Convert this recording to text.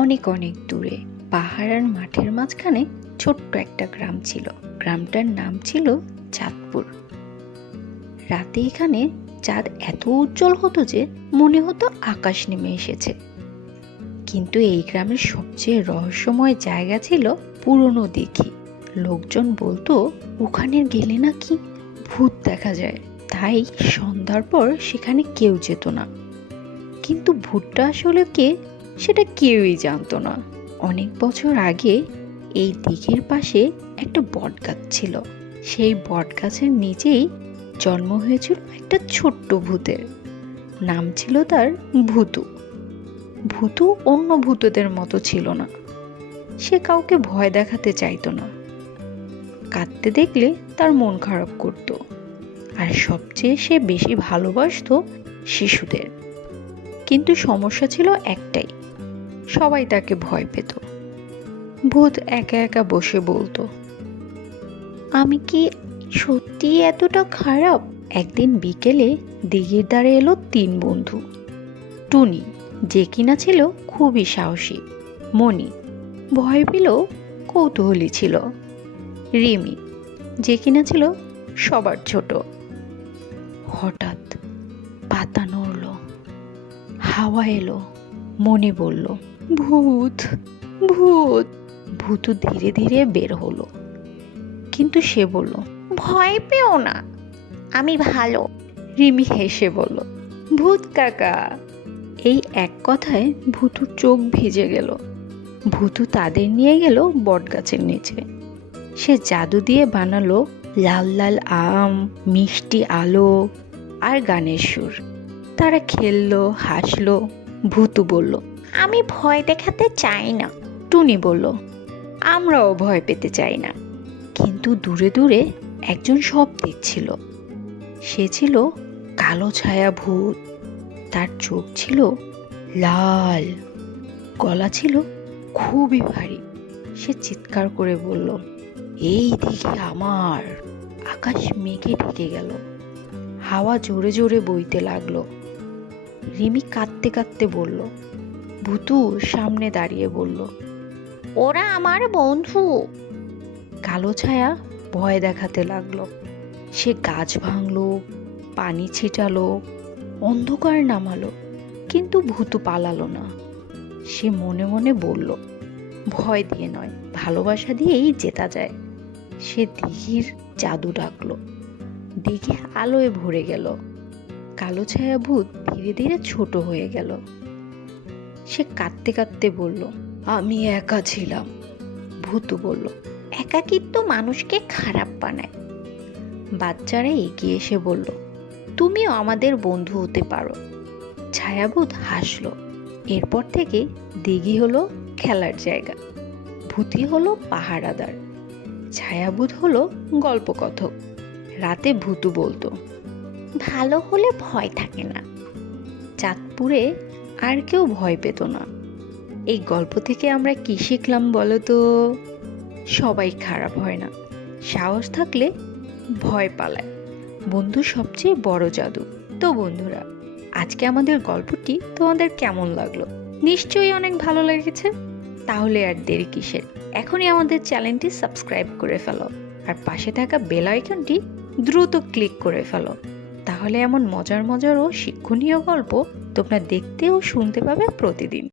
অনেক অনেক দূরে পাহাড় আর মাঠের মাঝখানে ছোট্ট একটা গ্রাম ছিল। গ্রামটার নাম ছিল চাঁদপুর। রাতে এখানে চাঁদ এত উজ্জ্বল হতো যে মনে হতো আকাশ নেমে এসেছে। কিন্তু এই গ্রামের সবচেয়ে রহস্যময় জায়গা ছিল পুরনো দিঘি। লোকজন বলতো ওখানে গেলে নাকি ভূত দেখা যায়, তাই সন্ধ্যার পর সেখানে কেউ যেত না। কিন্তু ভূতটা আসলে কে সেটা কেউই জানতো না। অনেক বছর আগে এই দিঘির পাশে একটা বটগাছ ছিল। সেই বটগাছের নিচেই জন্ম হয়েছিল একটা ছোট্ট ভূতের। নাম ছিল তার ভূতু। ভূতু অন্য ভূতদের মতো ছিল না। সে কাউকে ভয় দেখাতে চাইতো না। কাঁদতে দেখলে তার মন খারাপ করত। আর সবচেয়ে সে বেশি ভালোবাসতো শিশুদের। কিন্তু সমস্যা ছিল একটাই, সবাই তাকে ভয় পেত। ভূত একা একা বসে বলতো, আমি কি সত্যি এতটা খারাপ? একদিন বিকেলে দিঘির ধারে এলো 3 বন্ধু। টুনি, যে কিনা ছিল খুবই সাহসী। মণি, ভয় পেলেও কৌতূহলী ছিল। রিমি, যে কিনা ছিল সবার ছোট। হঠাৎ পাতা নড়ল, হাওয়া এলো। মণি বলল, ভূত ভূত। ভূতু ধীরে ধীরে বের হলো। কিন্তু সে বলল, ভয় পেও না, আমি ভালো। রিমি হেসে বলল, ভূত কাকা। এই এক কথায় ভূতুর চোখ ভিজে গেল। ভূতু তাদের নিয়ে গেল বটগাছের নিচে। সে জাদু দিয়ে বানালো লাল লাল আম, মিষ্টি আলো আর গানের সুর। তারা খেললো, হাসলো। ভূতু বলল, আমি ভয় দেখাতে চাই না। টুনি বলল, আমরাও ভয় পেতে চাই না। কিন্তু দূরে দূরে একজন সব দেখছিল। সে ছিল কালো ছায়া ভূত। তার চোখ ছিল লাল, গলা ছিল খুবই ভারী। সে চিৎকার করে বলল, এই দিঘি আমার। আকাশ মেঘে ঢেকে গেল। হাওয়া জোরে জোরে বইতে লাগলো। রিমি কাঁদতে কাঁদতে বলল, ভূতু সামনে দাঁড়িয়ে বলল, ওরা আমার বন্ধু। কালো ছায়া ভয় দেখাতে লাগলো। সে গাছ ভাঙলো, পানি ছিটালো, অন্ধকার নামালো। কিন্তু ভূতু পালালো না। সে মনে মনে বলল, ভয় দিয়ে নয়, ভালোবাসা দিয়েই জেতা যায়। সে দিঘির জাদু ডাকলো। দিঘি আলোয় ভরে গেল। কালো ছায়া ভূত ধীরে ধীরে ছোট হয়ে গেল। সে কাঁদতে কাঁদতে বলল, আমি একা ছিলাম। ভূতু বলল, একাকিত্ব মানুষকে খারাপ বানায়। বাচ্চারা এগিয়ে এসে বলল, তুমিও আমাদের বন্ধু হতে পারো। ছায়াভূত হাসলো। এরপর থেকে দিঘি হলো খেলার জায়গা। ভূতি হলো পাহারাদার। ছায়াভূত হলো গল্পকথক। রাতে ভূতু বলতো, ভালো হলে ভয় থাকে না। চাঁদপুরে আর কেউ ভয় পেত না। এই গল্প থেকে আমরা কি শিখলাম বলো তো? সবাই খারাপ হয় না, সাহস থাকলে ভয় পালায়। বন্ধু সবচেয়ে বড় জাদু। তো বন্ধুরা, আজকে আমাদের গল্পটি তোমাদের কেমন লাগলো? নিশ্চয়ই অনেক ভালো লেগেছে। তাহলে আর দেরি কিসের? এখনই আমাদের চ্যানেলটি সাবস্ক্রাইব করে ফেলো আর পাশে থাকা বেল আইকনটি দ্রুত ক্লিক করে ফেলো। তাহলে এমন মজার মজার ও শিক্ষণীয় গল্প তোমরা দেখতে ও শুনতে পাবে প্রতিদিন।